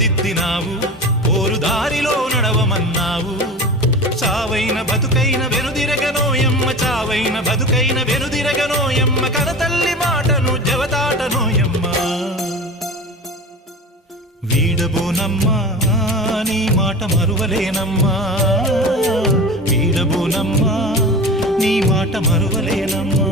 దిద్దినావు పోరు దారిలో నడవమన్నావు చావైన బతుకైన వెనుదిరగనోయమ్మ చావైన బతుకైన వెనుదిరగనోయమ్మ కనతల్లి మాటను జవదాటనోయమ్మ వీడబోనమ్మా నీ మాట మరువలేనమ్మా వీడబోనమ్మా నీ మాట మరువలేనమ్మా